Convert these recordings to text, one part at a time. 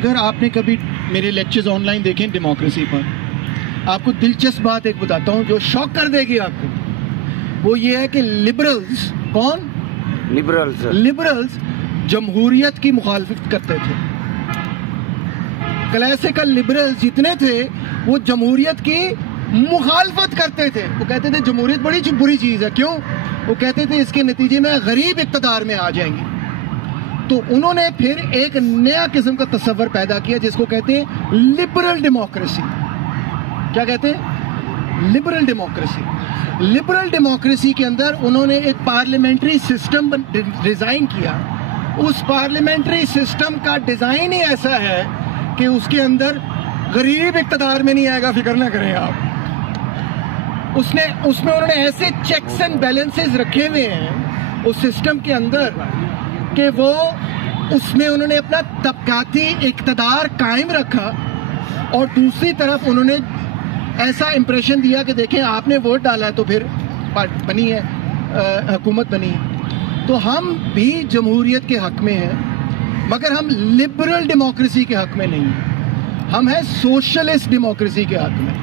اگر آپ نے کبھی میرے لیکچرز آن لائن دیکھیں ڈیموکریسی پر، آپ کو دلچسپ بات ایک بتاتا ہوں جو شوق کر دے گی آپ کو. وہ یہ ہے کہ لبرلز کون؟ لبرلز جمہوریت کی مخالفت کرتے تھے. کلاسیکل لبرلز جتنے تھے وہ جمہوریت کی مخالفت کرتے تھے. وہ کہتے تھے جمہوریت بڑی بری چیز ہے. کیوں؟ وہ کہتے تھے اس کے نتیجے میں غریب اقتدار میں آ جائیں گے. تو انہوں نے پھر ایک نیا قسم کا تصور پیدا کیا جس کو کہتے ہیں لبرل ڈیموکریسی. کیا کہتے ہیں؟ Liberal democracy. لبرل ڈیموکریسی کے اندر انہوں نے ایک پارلیمنٹری سسٹم ڈیزائن کیا. اس پارلیمنٹری سسٹم کا ڈیزائن ہی ایسا ہے کہ اس کے اندر غریب اقتدار میں نہیں آئے گا. فکر نہ کریں آپ. اس میں انہوں نے ایسے چیکس اینڈ بیلنسز رکھے ہوئے ہیں اس سسٹم کے اندر کہ وہ اس میں انہوں نے اپنا طبقاتی اقتدار قائم رکھا اور دوسری طرف انہوں نے ایسا امپریشن دیا کہ دیکھیں آپ نے ووٹ ڈالا ہے تو پھر بنی ہے حکومت بنی ہے. تو ہم بھی جمہوریت کے حق میں ہیں مگر ہم لبرل ڈیموکریسی کے حق میں نہیں ہیں. ہم ہیں سوشلسٹ ڈیموکریسی کے حق میں.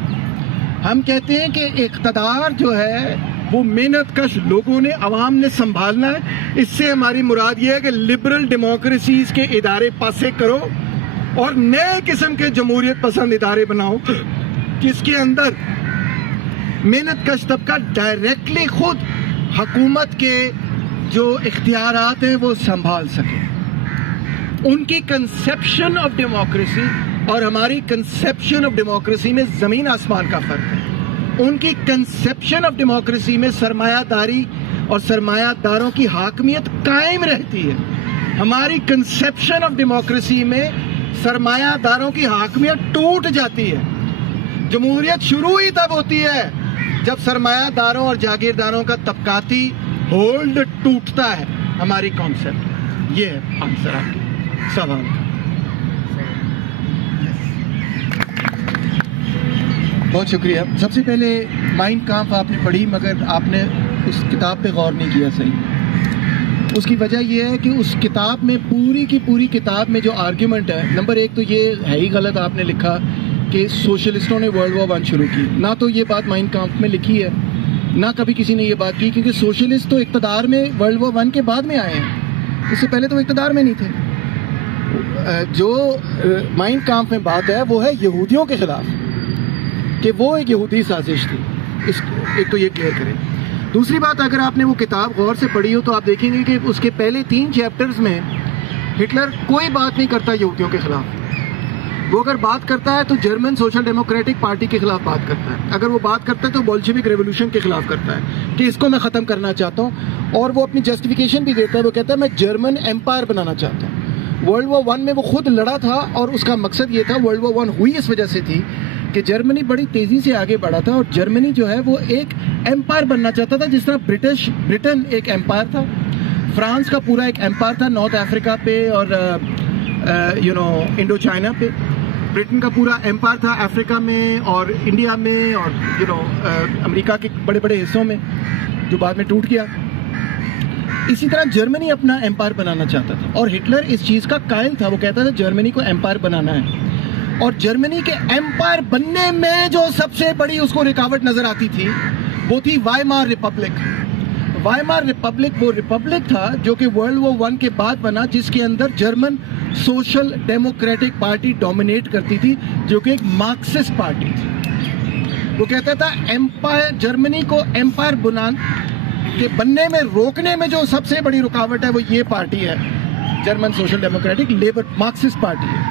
ہم کہتے ہیں کہ اقتدار جو ہے وہ محنت کش لوگوں نے عوام نے سنبھالنا ہے. اس سے ہماری مراد یہ ہے کہ لبرل ڈیموکریسیز کے ادارے پاسے کرو اور نئے قسم کے جمہوریت پسند ادارے بناؤ جس کے اندر محنت کش طبقہ ڈائریکٹلی خود حکومت کے جو اختیارات ہیں وہ سنبھال سکے. ان کی کنسیپشن آف ڈیموکریسی اور ہماری کنسیپشن آف ڈیموکریسی میں زمین آسمان کا فرق ہے. ان کی کنسیپشن آف ڈیموکریسی میں سرمایہ داری اور سرمایہ داروں کی حاکمیت قائم رہتی ہے. ہماری کنسیپشن آف ڈیموکریسی میں سرمایہ داروں کی حاکمیت ٹوٹ جاتی ہے. جمہوریت شروع ہی تب ہوتی ہے جب سرمایہ داروں اور جاگیرداروں کا طبقاتی ہولڈ ٹوٹتا ہے. ہماری کانسیپٹ یہ ہے. آنسر آپ کے سوال. بہت شکریہ. سب سے پہلے مائن کامپ آپ نے پڑھی مگر آپ نے اس کتاب پہ غور نہیں کیا صحیح. اس کی وجہ یہ ہے کہ اس کتاب میں پوری کی پوری کتاب میں جو آرگیومنٹ ہے، نمبر ایک تو یہ ہے ہی غلط. آپ نے لکھا کہ سوشلسٹوں نے ورلڈ وار 1 شروع کی. نہ تو یہ بات مائن کامپ میں لکھی ہے نہ کبھی کسی نے یہ بات کی، کیونکہ سوشلسٹ تو اقتدار میں ورلڈ وار 1 کے بعد میں آئے ہیں. اس سے پہلے تو اقتدار میں نہیں تھے. جو مائن کامپ میں بات ہے وہ ہے یہودیوں کے خلاف کہ وہ ایک یہودی سازش تھی. ایک تو یہ کلیئر کریں. دوسری بات، اگر آپ نے وہ کتاب غور سے پڑھی ہو تو آپ دیکھیں گے کہ اس کے پہلے 3 چیپٹرز میں ہٹلر کوئی بات نہیں کرتا یہودیوں کے خلاف. وہ اگر بات کرتا ہے تو جرمن سوشل ڈیموکریٹک پارٹی کے خلاف بات کرتا ہے. اگر وہ بات کرتا ہے تو بولشوک ریولوشن کے خلاف کرتا ہے کہ اس کو میں ختم کرنا چاہتا ہوں. اور وہ اپنی جسٹیفیکیشن بھی دیتا ہے. وہ کہتا ہے میں جرمن ایمپائر بنانا چاہتا ہوں. ورلڈ وار 1 میں وہ خود لڑا تھا اور اس کا مقصد یہ تھا. ورلڈ وار 1 ہوئی اس وجہ سے تھی کہ جرمنی بڑی تیزی سے آگے بڑھا تھا اور جرمنی جو ہے وہ ایک ایمپائر بننا چاہتا تھا جس طرح برٹن ایک ایمپائر تھا. فرانس کا پورا ایک ایمپائر تھا نارتھ افریقہ پہ اور انڈو چائنا پہ. برٹن کا پورا ایمپائر تھا افریقہ میں اور انڈیا میں اور امریکہ کے بڑے بڑے حصوں میں جو بعد میں ٹوٹ گیا. اسی طرح جرمنی اپنا ایمپائر بنانا چاہتا تھا اور ہٹلر اس چیز کا قائل تھا. وہ کہتا تھا جرمنی کو ایمپائر بنانا ہے. اور جرمنی کے ایمپائر بننے میں جو سب سے بڑی اس کو رکاوٹ نظر آتی تھی وہ تھی وائمار ریپبلک. وائمار ریپبلک وہ ریپبلک تھا جو کہ ورلڈ وار 1 کے بعد بنا جس کے اندر German social democratic party dominate کرتی تھی جو کہ ایک مارکسسٹ پارٹی تھی. وہ کہتا تھا ایمپائر جرمنی کو ایمپائر بننے میں روکنے میں جو سب سے بڑی رکاوٹ ہے وہ یہ پارٹی ہے German social democratic labour Marxist party ہے.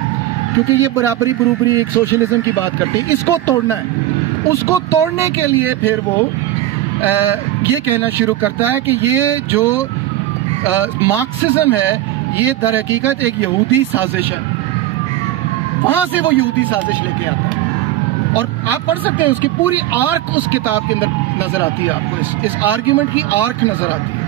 کیونکہ یہ برابری بروبری ایک سوشلزم کی بات کرتے ہیں. اس کو توڑنا ہے. اس کو توڑنے کے لیے پھر وہ یہ کہنا شروع کرتا ہے کہ یہ جو مارکسزم ہے یہ در حقیقت ایک یہودی سازش ہے. وہاں سے وہ یہودی سازش لے کے آتا ہے اور آپ پڑھ سکتے ہیں اس کی پوری آرک اس کتاب کے اندر نظر آتی ہے. آپ کو اس آرگیومنٹ کی آرک نظر آتی ہے.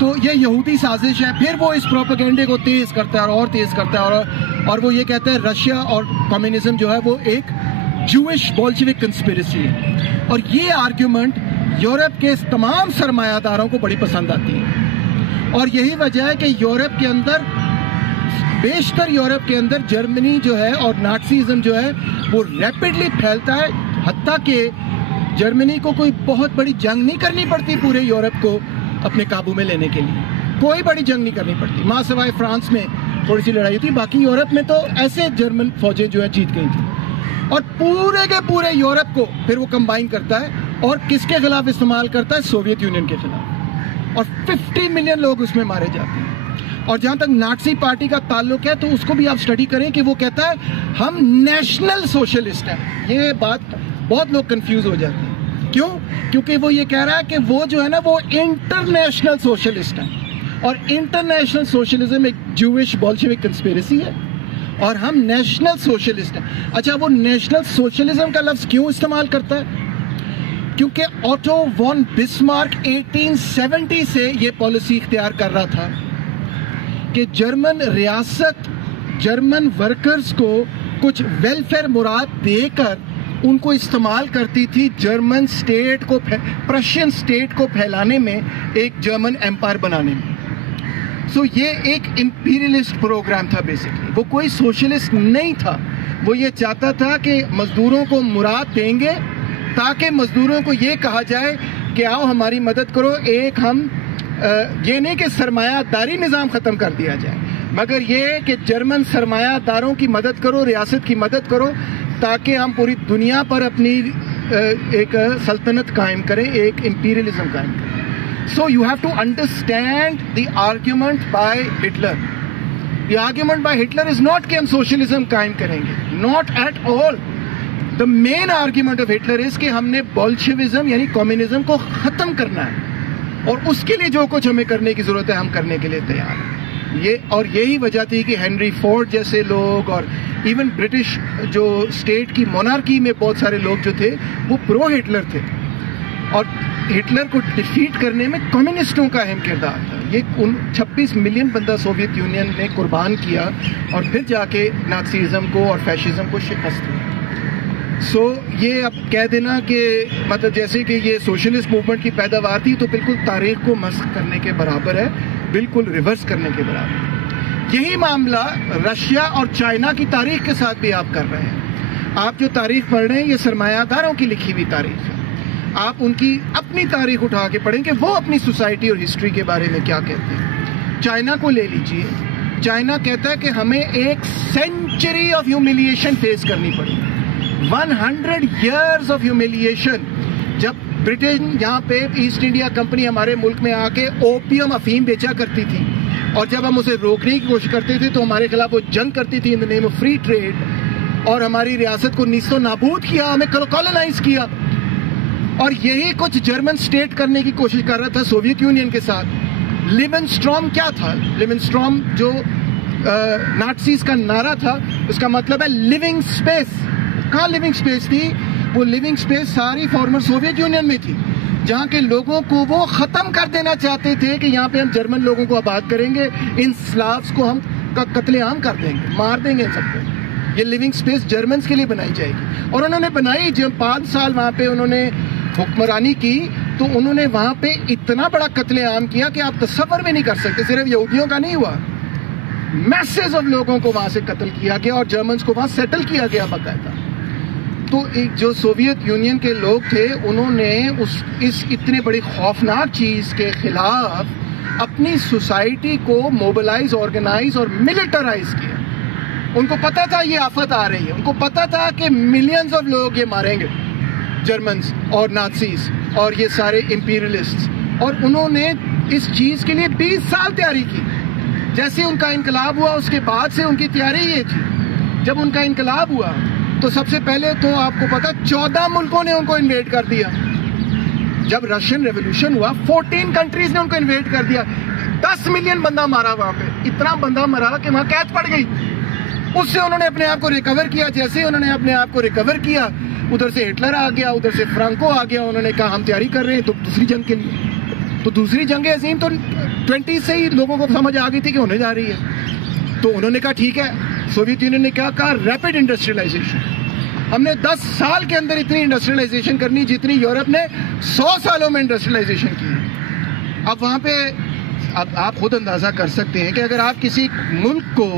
تو یہ یہودی سازش ہے. پھر وہ اس پروپیگنڈے کو تیز کرتا ہے اور تیز کرتا ہے اور وہ یہ کہتا ہے رشیا اور کمیونزم جو ہے وہ ایک جوئش بولشوک کنسپیریسی ہے. اور یہ آرگیومنٹ یورپ کے تمام سرمایہ داروں کو بڑی پسند آتی ہے اور یہی وجہ ہے کہ یورپ کے اندر بیشتر یورپ کے اندر جرمنی جو ہے اور نازیزم جو ہے وہ ریپڈلی پھیلتا ہے، حتیٰ کہ جرمنی کو کوئی بہت بڑی جنگ نہیں کرنی پڑتی پورے یورپ کو اپنے قابو میں لینے کے لیے، کوئی بڑی جنگ نہیں کرنی پڑتی، ماں سوائے فرانس میں تھوڑی سی لڑائی تھی، باقی یورپ میں تو ایسے جرمن فوجیں جو ہے جیت گئی تھیں. اور پورے کے پورے یورپ کو پھر وہ کمبائن کرتا ہے اور کس کے خلاف استعمال کرتا ہے؟ سوویت یونین کے خلاف، اور 50 ملین لوگ اس میں مارے جاتے ہیں. اور جہاں تک نازی پارٹی کا تعلق ہے تو اس کو بھی آپ اسٹڈی کریں کہ وہ کہتا ہے ہم نیشنل سوشلسٹ ہیں. یہ بات بہت لوگ کنفیوز ہو جاتے ہیں. کیوں؟ کیونکہ وہ یہ کہہ رہا ہے کہ وہ جو ہے نا وہ انٹرنیشنل سوشلسٹ ہیں، اور انٹرنیشنل سوشلزم ایک جوش بولشوک کنسپیریسی ہے، اور ہم نیشنل سوشلسٹ ہیں. اچھا، وہ نیشنل سوشلزم کا لفظ کیوں استعمال کرتا ہے؟ کیونکہ آٹو وان بسمارک 1870 سے یہ پالیسی اختیار کر رہا تھا کہ جرمن ریاست جرمن ورکرز کو کچھ ویلفیئر مراد دے کر ان کو استعمال کرتی تھی جرمن اسٹیٹ کو، پرشین اسٹیٹ کو پھیلانے میں، ایک جرمن ایمپائر بنانے میں. سو یہ ایک امپیریلسٹ پروگرام تھا بیسکلی، وہ کوئی سوشلسٹ نہیں تھا. وہ یہ چاہتا تھا کہ مزدوروں کو مراد دیں گے تاکہ مزدوروں کو یہ کہا جائے کہ آؤ ہماری مدد کرو. ایک ہم یہ نہیں کہ سرمایہ داری نظام ختم کر دیا جائے، مگر یہ کہ جرمن سرمایہ داروں کی مدد کرو، ریاست کی مدد کرو، تاکہ ہم پوری دنیا پر اپنی ایک سلطنت قائم کریں، ایک امپیریلزم قائم کریں. So you have to understand the argument by Hitler. The argument by Hitler is not کہ ہم سوشلزم قائم کریں گے. Not at all. The main argument of Hitler is کہ ہم نے بولشوزم یعنی کمیونزم کو ختم کرنا ہے، اور اس کے لیے جو کچھ ہمیں کرنے کی ضرورت ہے ہم کرنے کے لیے تیار ہیں. اور یہی وجہ تھی کہ ہینری فورڈ جیسے لوگ اور ایون برٹش جو اسٹیٹ کی مونارکی میں بہت سارے لوگ جو تھے وہ پرو ہٹلر تھے، اور ہٹلر کو ڈیفیٹ کرنے میں کمیونسٹوں کا اہم کردار تھا. یہ 26 ملین بندہ سوویت یونین نے قربان کیا اور پھر جا کے نازیزم کو اور فیشزم کو شکست دی. سو یہ اب کہہ دینا کہ مطلب جیسے کہ یہ سوشلسٹ موومنٹ کی پیداوار تھی تو بالکل تاریخ کو مسخ کرنے کے برابر ہے، بالکل ریورس کرنے کے برابر. یہی معاملہ رشیا اور چائنا کی تاریخ کے ساتھ بھی آپ کر رہے ہیں. آپ جو تاریخ پڑھ رہے ہیں یہ سرمایہ داروں کی لکھی ہوئی تاریخ ہے. آپ ان کی اپنی تاریخ اٹھا کے پڑھیں کہ وہ اپنی سوسائٹی اور ہسٹری کے بارے میں کیا کہتے ہیں. چائنا کو لے لیجئے. چائنا کہتا ہے کہ ہمیں ایک سینچری آف ہیوملیشن فیس کرنی پڑی، 100 years آف ہیوملیشن. جب برٹن یہاں پہ ایسٹ انڈیا کمپنی ہمارے ملک میں آ کے اوپیم افیم بیچا کرتی تھی، اور جب ہم اسے روکنے کی کوشش کرتے تھے تو ہمارے خلاف وہ جنگ کرتی تھی ان دا نیم آف فری ٹریڈ، اور ہماری ریاست کو نیست و نابود کیا، ہمیں کالونائز کیا. اور یہی کچھ جرمن اسٹیٹ کرنے کی کوشش کر رہا تھا سوویت یونین کے ساتھ. لیونسٹروم کیا تھا؟ لیونسٹروم جو نازیز کا نعرہ تھا، اس کا مطلب ہے لیونگ اسپیس. کہاں لیونگ اسپیس تھی؟ وہ لیونگ اسپیس ساری فارمر سوویت یونین میں تھی، جہاں کے لوگوں کو وہ ختم کر دینا چاہتے تھے کہ یہاں پہ ہم جرمن لوگوں کو آباد کریں گے، ان سلاوز کو ہم قتل عام کر دیں گے، مار دیں گے ان سب کو. یہ لیونگ اسپیس جرمنز کے لیے بنائی جائے گی، اور انہوں نے بنائی. جب 5 سال وہاں پہ انہوں نے حکمرانی کی تو انہوں نے وہاں پہ اتنا بڑا قتل عام کیا کہ آپ تصور بھی نہیں کر سکتے. صرف یہودیوں کا نہیں ہوا، میسز آف لوگوں کو وہاں سے قتل کیا گیا اور جرمنز کو وہاں سیٹل کیا گیا باقاعدہ. تو جو سوویت یونین کے لوگ تھے انہوں نے اس اتنے بڑی خوفناک چیز کے خلاف اپنی سوسائٹی کو موبلائز، آرگنائز اور ملٹرائز کیا. ان کو پتا تھا یہ آفت آ رہی ہے، ان کو پتا تھا کہ ملینز آف لوگ یہ ماریں گے، جرمنز اور نازیز اور یہ سارے امپیریلسٹ. اور انہوں نے اس چیز کے لیے 20 سال تیاری کی. جیسے ان کا انقلاب ہوا اس کے بعد سے ان کی تیاری یہ تھی. جب ان کا انقلاب ہوا تو سب سے پہلے تو آپ کو پتا 14 ملکوں نے ان کو انویٹ کر دیا. جب رشین ریولوشن ہوا 14 کنٹریز نے ان کو انویٹ کر دیا. 10 ملین بندہ مارا وہاں پہ، اتنا بندہ مرا کہ وہاں قید پڑ گئی. اس سے انہوں نے اپنے آپ کو ریکور کیا. جیسے انہوں نے اپنے آپ کو ریکور کیا، ادھر سے ہٹلر آ گیا، ادھر سے فرانکو آ گیا. انہوں نے کہا ہم تیاری کر رہے ہیں تو دوسری جنگ کے لیے. تو دوسری جنگ عظیم تو 20 سے ہی لوگوں کو سمجھ آ گئی تھی کہ ہونے جا رہی ہے. تو انہوں نے کہا ٹھیک ہے. سوویت یونین نے کیا کہا؟ Rapid industrialisation. ہم نے 10 سال کے اندر اتنی انڈسٹریلائزیشن کرنی جتنی یورپ نے 100 سالوں میں انڈسٹریلائزیشن کی. اب وہاں پہ اب آپ خود اندازہ کر سکتے ہیں کہ اگر آپ کسی ملک کو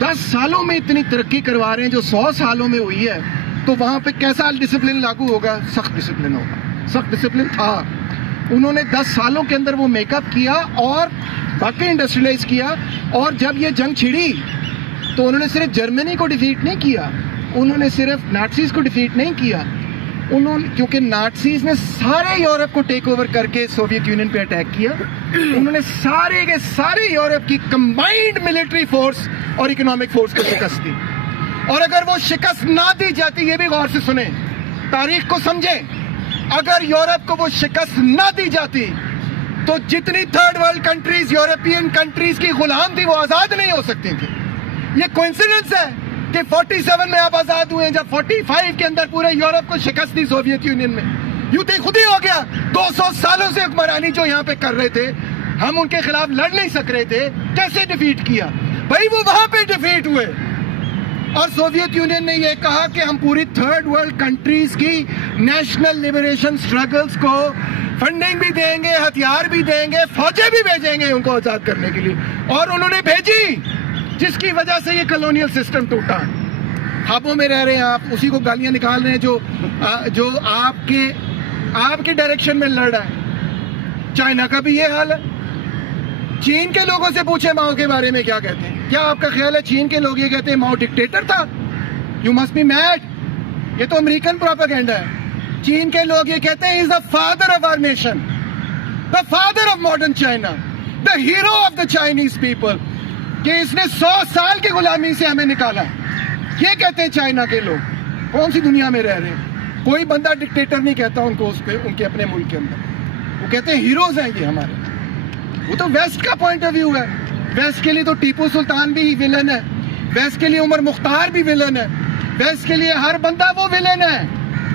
10 سالوں میں اتنی ترقی کروا رہے ہیں جو 100 سالوں میں ہوئی ہے, تو وہاں پہ کیسا ڈسپلن لاگو ہوگا؟ سخت ڈسپلن ہوگا. سخت ڈسپلن تھا. انہوں نے 10 سالوں کے اندر وہ میک اپ کیا اور باقی انڈسٹریلائز کیا. اور جب یہ جنگ چھڑی تو انہوں نے صرف جرمنی کو ڈیفیٹ نہیں کیا, انہوں نے صرف نازیز کو ڈیفیٹ نہیں کیا, کیونکہ نازیز نے سارے یورپ کو ٹیک اوور کر کے سوویت یونین پہ اٹیک کیا. انہوں نے سارے کے سارے یورپ کی کمبائنڈ ملٹری فورس اور اکنامک فورس کو شکست دی. اور اگر وہ شکست نہ دی جاتی, یہ بھی غور سے سنیں, تاریخ کو سمجھیں, اگر یورپ کو وہ شکست نہ دی جاتی تو جتنی third world countries European countries کی غلام تھی وہ آزاد نہیں ہو سکتی تھی. یہ کوئنسیڈنس ہے کہ 47 میں آپ آزاد ہوئے, جب 45 کے اندر پورے یورپ کو شکست دی سوویت یونین میں. یوں تو خود ہی ہو گیا. 200 سالوں سے حکمرانی جو یہاں پہ کر رہے تھے, ہم ان کے خلاف لڑ نہیں سک رہے تھے, کیسے ڈیفیٹ کیا بھائی؟ وہ وہاں پہ ڈیفیٹ ہوئے. اور سوویت یونین نے یہ کہا کہ ہم پوری تھرڈ ورلڈ کنٹریز کی نیشنل لبریشن سٹرگلز کو فنڈنگ بھی دیں گے, ہتھیار بھی دیں گے, فوجیں بھی بھیجیں گے ان کو آزاد کرنے کے لیے. اور انہوں نے بھیجی, جس کی وجہ سے یہ کلونیل سسٹم ٹوٹا. خوابوں میں رہ رہے ہیں آپ, اسی کو گالیاں نکال رہے ہیں جو آپ کے ڈائریکشن میں لڑ رہا ہے. چائنا کا بھی یہ حال ہے. چین کے لوگوں سے پوچھیں ماؤ کے بارے میں کیا کہتے ہیں. کیا آپ کا خیال ہے چین کے لوگ یہ کہتے ہیں ماؤ ڈکٹیٹر تھا؟ You must be mad. یہ تو امریکن پروپیگنڈا ہے. چین کے لوگ یہ کہتے ہیں as the father of our nation, the father of modern China, the hero of the Chinese people, کہ اس نے 100 سال کی غلامی سے ہمیں نکالا. یہ کہتے ہیں چائنا کے لوگ. کون سی دنیا میں رہ رہے ہیں؟ کوئی بندہ ڈکٹیٹر نہیں کہتا ان کو, اس پہ ان کے اپنے ملک کے اندر. وہ کہتے ہیں ہیروز ہیں یہ ہمارے. وہ تو ویسٹ کا پوائنٹ آف ویو ہے. ویسٹ کے لیے تو ٹیپو سلطان بھی ولن ہے, ویسٹ کے لیے عمر مختار بھی ولن ہے, ویسٹ کے لیے ہر بندہ وہ ولن ہے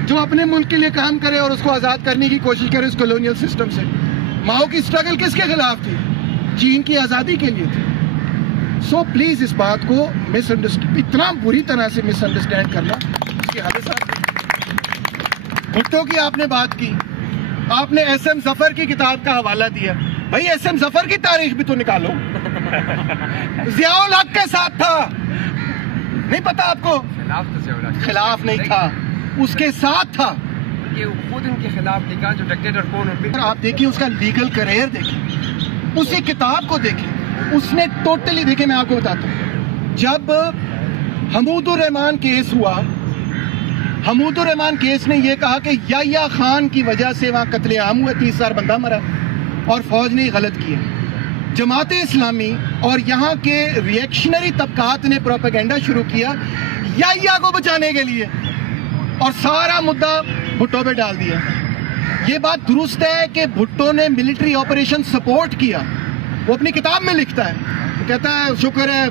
جو اپنے ملک کے لیے کام کرے اور اس کو آزاد کرنے کی کوشش کرے اس کولونیل سسٹم سے. ماؤ کی اسٹرگل کس کے خلاف تھی؟ چین کی آزادی کے لیے تھی. سو پلیز اس بات کو مس انڈرسٹینڈ, اتنا بری طرح سے مس انڈرسٹینڈ کرنا اس کی حد صاحب. بھٹو کی آپ نے بات کی, آپ نے ایس ایم ظفر کی کتاب کا حوالہ دیا. بھائی ایس ایم ظفر کی تاریخ بھی تو نکالو. ضیاء الحق کے ساتھ تھا, نہیں پتا آپ کو؟ خلاف نہیں تھا, اس کے ساتھ تھا. خود ان کے خلاف لکھا جو ڈکٹیٹر کون ہوتے. آپ دیکھیں اس کا لیگل کریئر, دیکھیں اسی کتاب کو, دیکھیں اس نے ٹوٹلی, دیکھیں میں آپ کو بتاتا ہوں, جب حمود الرحمان کیس ہوا, حمود الرحمان کیس نے یہ کہا کہ یحییٰ خان کی وجہ سے وہاں قتل عام ہوا, 30,000 بندہ مرا اور فوج نے غلط کیا. جماعت اسلامی اور یہاں کے ریئیکشنری طبقات نے پروپیگنڈا شروع کیا یحییٰ کو بچانے کے لیے, اور سارا مدعا بھٹو پہ ڈال دیا. یہ بات درست ہے کہ بھٹو نے ملٹری آپریشن سپورٹ کیا. وہ اپنی کتاب میں لکھتا ہے, وہ کہتا ہے شکر ہے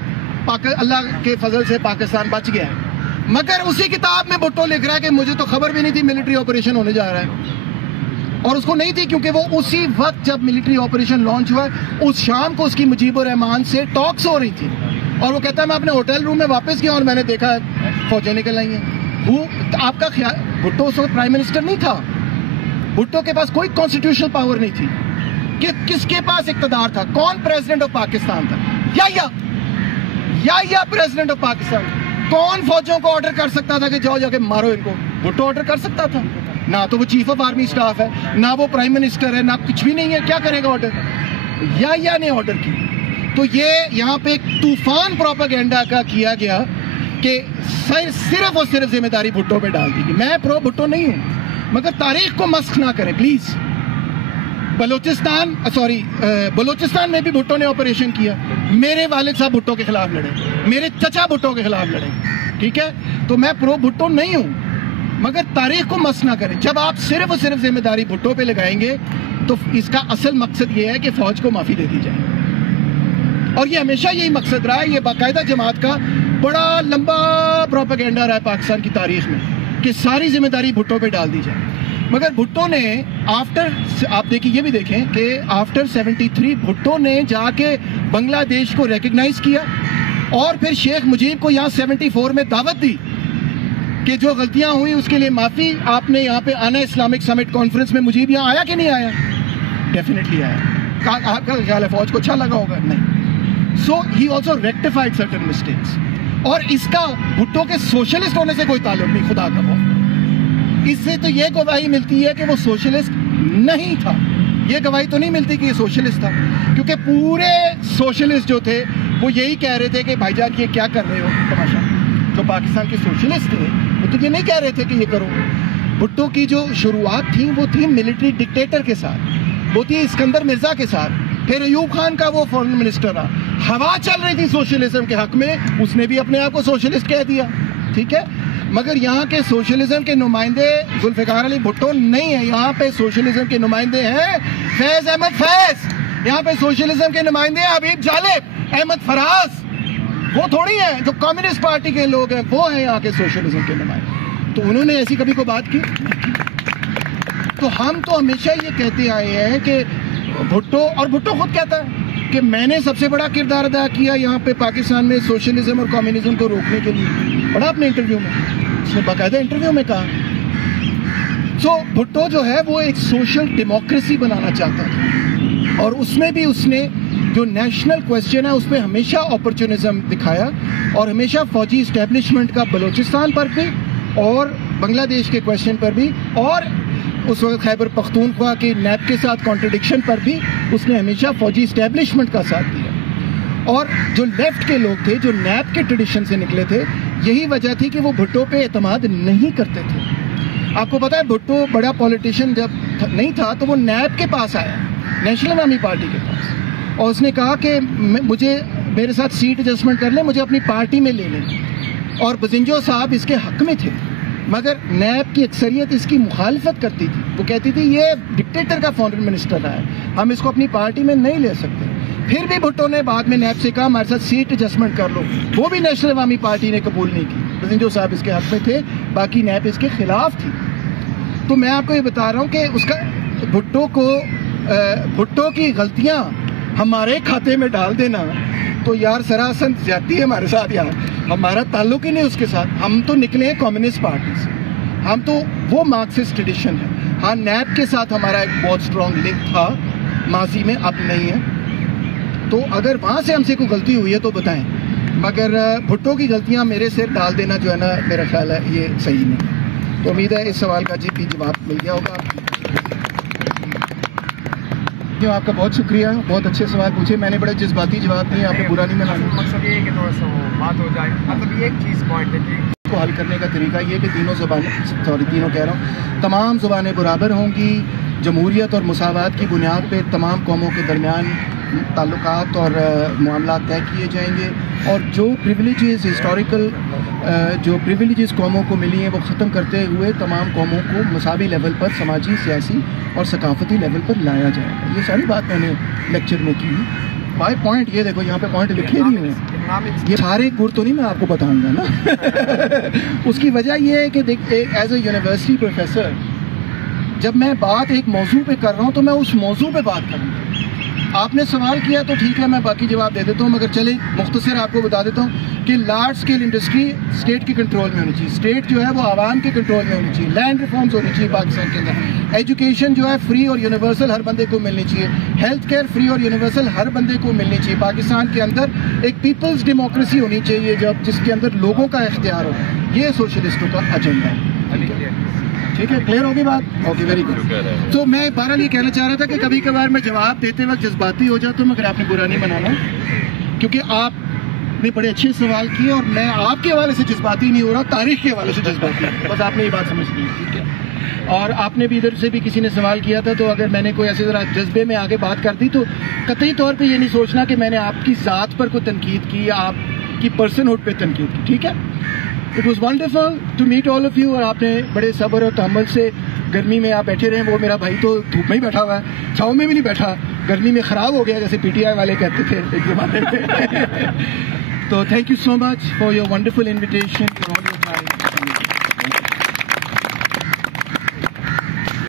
اللہ کے فضل سے پاکستان بچ گیا ہے. مگر اسی کتاب میں بھٹو لکھ رہا ہے کہ مجھے تو خبر بھی نہیں تھی ملٹری آپریشن ہونے جا رہا ہے. اور اس کو نہیں تھی کیونکہ وہ اسی وقت جب ملٹری آپریشن لانچ ہوا اس شام کو اس کی مجیب الرحمان سے ٹاکس ہو رہی تھی. اور وہ کہتا ہے میں اپنے ہوٹل روم میں واپس گیا اور میں نے دیکھا فوجیں نکل آئی ہیں. وہ آپ کا خیال, بھٹو اس وقت پرائم منسٹر نہیں تھا, بھٹو کے پاس کوئی کانسٹیٹیوشنل پاور نہیں تھی. کس کے پاس اقتدار تھا؟ کون پریزیڈنٹ آف پاکستان تھا؟ یحییٰ پریزیڈنٹ آف پاکستان. کون فوجوں کو آرڈر کر سکتا تھا کہ جاؤ جا کے مارو ان کو؟ بھٹو آرڈر کر سکتا تھا. نہ تو وہ چیف آف آرمی اسٹاف ہے, نہ وہ پرائم منسٹر ہے, نہ کچھ بھی نہیں ہے. کیا کرے گا آرڈر؟ یحییٰ نے آرڈر کی. تو یہ یہاں پہ ایک طوفان پروپیگنڈا کا کیا گیا کہ صرف اور صرف ذمہ داری بھٹو پہ ڈال دی گئی. میں پرو بھٹو نہیں ہوں, مگر تاریخ کو مسخ نہ کریں پلیز. بلوچستان میں بھی بھٹو نے آپریشن کیا. میرے والد صاحب بھٹو کے خلاف لڑے, میرے چچا بھٹو کے خلاف لڑے, ٹھیک ہے. تو میں پرو بھٹو نہیں ہوں, مگر تاریخ کو مسخ نہ کریں. جب آپ صرف اور صرف ذمہ داری بھٹو پہ لگائیں گے تو اس کا اصل مقصد یہ ہے کہ فوج کو معافی دے دی جائے. اور یہ ہمیشہ یہی مقصد رہا ہے. یہ باقاعدہ جماعت کا بڑا لمبا پروپیگنڈا رہا ہے پاکستان کی تاریخ میں کہ ساری ذمہ داری بھٹو پہ ڈال دی جائے. مگر بھٹو نے آپ دیکھیں, یہ بھی دیکھیں کہ آفٹر 73 بھٹو نے جا کے بنگلہ دیش کو ریکگنائز کیا اور پھر شیخ مجیب کو یہاں 74 میں دعوت دی کہ جو غلطیاں ہوئی اس کے لیے معافی. آپ نے یہاں پہ آنا اسلامک سمٹ کانفرنس میں. مجیب یہاں آیا کہ نہیں آیا؟ ڈیفینیٹلی آیا. آپ کا خیال ہے فوج کو اچھا لگا ہوگا؟ نہیں. So he also rectified certain mistakes. اور اس کا بھٹو کے سوشلسٹ ہونے سے کوئی تعلق نہیں, خدا کا خوف. اس سے تو یہ گواہی ملتی ہے کہ وہ سوشلسٹ نہیں تھا. یہ گواہی تو نہیں ملتی کہ یہ سوشلسٹ تھا, کیونکہ پورے سوشلسٹ جو تھے وہ یہی کہہ رہے تھے کہ بھائی جان یہ کیا کر رہے ہو تماشا. جو پاکستان کے سوشلسٹ تھے وہ تو یہ نہیں کہہ رہے تھے کہ یہ کرو. بھٹو کی جو شروعات تھی وہ تھی ملٹری ڈکٹیٹر کے ساتھ, وہ تھی اسکندر مرزا کے ساتھ, پھر ایوب خان کا وہ فورن منسٹر رہا. ہوا چل رہی تھی سوشلزم کے حق میں, اس نے بھی اپنے آپ کو سوشلسٹ کہہ دیا, ٹھیک ہے. مگر یہاں کے سوشلزم کے نمائندے ذوالفقار علی بھٹو نہیں ہیں. یہاں پہ سوشلزم کے نمائندے ہیں فیض احمد فیض, یہاں پہ سوشلزم کے نمائندے ہیں حبیب جالب, احمد فراز. وہ تھوڑی ہیں جو کمیونسٹ پارٹی کے لوگ ہیں, وہ ہیں یہاں کے سوشلزم کے نمائندے. تو انہوں نے ایسی کبھی کوئی بات کی. تو ہم تو ہمیشہ یہ کہتے آئے ہیں کہ بھٹو, اور بھٹو خود کہتا ہے کہ میں نے سب سے بڑا کردار ادا کیا یہاں پہ پاکستان میں سوشلزم اور کمیونزم کو روکنے کے لیے. پڑھا اپنے انٹرویو میں, اس نے باقاعدہ انٹرویو میں کہا. سو بھٹو جو ہے وہ ایک سوشل ڈیموکریسی بنانا چاہتا تھا, اور اس میں بھی اس نے جو نیشنل کویسچن ہے اس پہ ہمیشہ اپرچونزم دکھایا, اور ہمیشہ فوجی اسٹیبلشمنٹ کا بلوچستان پر بھی اور بنگلہ دیش کے کویسچن پر بھی, اور اس وقت خیبر پختونخوا کی نیب کے ساتھ کانٹرڈکشن پر بھی اس نے ہمیشہ فوجی اسٹیبلشمنٹ کا ساتھ دیا. اور جو لیفٹ کے لوگ تھے جو نیب کے ٹریڈیشن سے نکلے تھے, یہی وجہ تھی کہ وہ بھٹو پہ اعتماد نہیں کرتے تھے. آپ کو پتا ہے بھٹو بڑا پولیٹیشین جب نہیں تھا تو وہ نیب کے پاس آیا, نیشنل عوامی پارٹی کے پاس, اور اس نے کہا کہ مجھے میرے ساتھ سیٹ ایڈجسٹمنٹ کر لیں, مجھے اپنی پارٹی میں لے لیں. اور بزنجو صاحب اس کے حق میں تھے, مگر نیب کی اکثریت اس کی مخالفت کرتی تھی. وہ کہتی تھی یہ ڈکٹیٹر کا فورن منسٹر رہا ہے, ہم اس کو اپنی پارٹی میں نہیں لے سکتے. پھر بھی بھٹو نے بعد میں نیب سے کہا ہمارے ساتھ سیٹ ایڈجسٹمنٹ کر لو, وہ بھی نیشنل عوامی پارٹی نے قبول نہیں کی. بزنجو صاحب اس کے حق میں تھے, باقی نیب اس کے خلاف تھی. تو میں آپ کو یہ بتا رہا ہوں کہ اس کا بھٹو کی غلطیاں ہمارے کھاتے میں ڈال دینا تو یار سراسر زیادتی ہے ہمارے ساتھ. یار ہمارا تعلق ہی نہیں اس کے ساتھ, ہم تو نکلے ہیں کمیونسٹ پارٹی سے, ہم تو وہ مارکسسٹ ٹریڈیشن ہے. ہاں نیب کے ساتھ ہمارا ایک بہت اسٹرانگ لنک تھا ماضی میں, اب نہیں ہے. تو اگر وہاں سے ہم سے کوئی غلطی ہوئی ہے تو بتائیں, مگر بھٹو کی غلطیاں میرے سے ڈال دینا جو ہے نا, میرا خیال ہے یہ صحیح نہیں. تو امید ہے اس سوال کا جواب مل گیا ہوگا. آپ کا بہت شکریہ, بہت اچھے سوال پوچھے. میں نے بڑے جذباتی جواب دیے, آپ نے برا نہیں منانا. مقصد یہ ہے کہ تھوڑا سا بات ہو جائے. مطلب ایک چیز پوائنٹ ہے کہ کو حل کرنے کا طریقہ یہ کہ تینوں کہہ رہا ہوں, تمام زبانیں برابر ہوں گی. جمہوریت اور مساوات کی بنیاد پہ تمام قوموں کے درمیان تعلقات اور معاملات طے کیے جائیں گے, اور جو پریویلیجز ہسٹوریکل جو پریویلیجز قوموں کو ملی ہیں وہ ختم کرتے ہوئے تمام قوموں کو مساوی لیول پر سماجی, سیاسی اور ثقافتی لیول پر لایا جائے گا. یہ ساری بات میں نے لیکچر میں کی. 5 پوائنٹ یہ دیکھو یہاں پہ پوائنٹ لکھے بھی ہیں, یہ سارے گر تو نہیں میں آپ کو بتاؤں گا نا. اس کی وجہ یہ ہے کہ ایز اے یونیورسٹی پروفیسر جب میں بات ایک موضوع پہ کر رہا ہوں تو میں اس موضوع پہ بات کروں گا. آپ نے سوال کیا تو ٹھیک ہے میں باقی جواب دے دیتا ہوں, مگر چلیں مختصر آپ کو بتا دیتا ہوں کہ لارج اسکیل انڈسٹری اسٹیٹ کے کنٹرول میں ہونی چاہیے. اسٹیٹ جو ہے وہ عوام کے کنٹرول میں ہونی چاہیے. لینڈ ریفارمز ہونی چاہیے پاکستان کے اندر. ایجوکیشن جو ہے فری اور یونیورسل ہر بندے کو ملنی چاہیے. ہیلتھ کیئر فری اور یونیورسل ہر بندے کو ملنی چاہیے. پاکستان کے اندر ایک پیپلز ڈیموکریسی ہونی چاہیے جس کے اندر لوگوں کا اختیار ہو. یہ سوشلسٹوں کا ایجنڈا ہے. ٹھیک ہے, کلیئر ہوگی بات؟ Okay, very good. تو میں بہرحال یہ کہنا چاہ رہا تھا کہ کبھی کبھار میں جواب دیتے وقت جذباتی ہو جاتا ہوں, مگر آپ نے برا نہیں منانا, کیونکہ آپ نے بڑے اچھے سوال کیے اور میں آپ کے حوالے سے جذباتی نہیں ہو رہا, تاریخ کے حوالے سے جذباتی ہوں. بس آپ نے یہ بات سمجھ لی, ٹھیک ہے. اور آپ نے بھی ادھر سے بھی کسی نے سوال کیا تھا, تو اگر میں نے کوئی ایسے ذرا جذبے میں آگے بات کر دی تو قطعی طور پہ یہ نہیں سوچنا کہ میں نے آپ کی ذات پر کوئی تنقید کی یا آپ کی پرسن ہوڈ پہ تنقید کی, ٹھیک ہے. It was wonderful to meet all of you, اور آپ نے بڑے صبر اور تحمل سے گرمی میں آپ بیٹھے رہے. وہ میرا بھائی تو دھوپ میں ہی بیٹھا ہوا ہے, چھاؤں میں بھی نہیں بیٹھا, گرمی میں خراب ہو گیا جیسے پی ٹی آئی والے کہتے تھے ایک زمانے میں. تو thank you so much for your wonderful invitation, for all your time.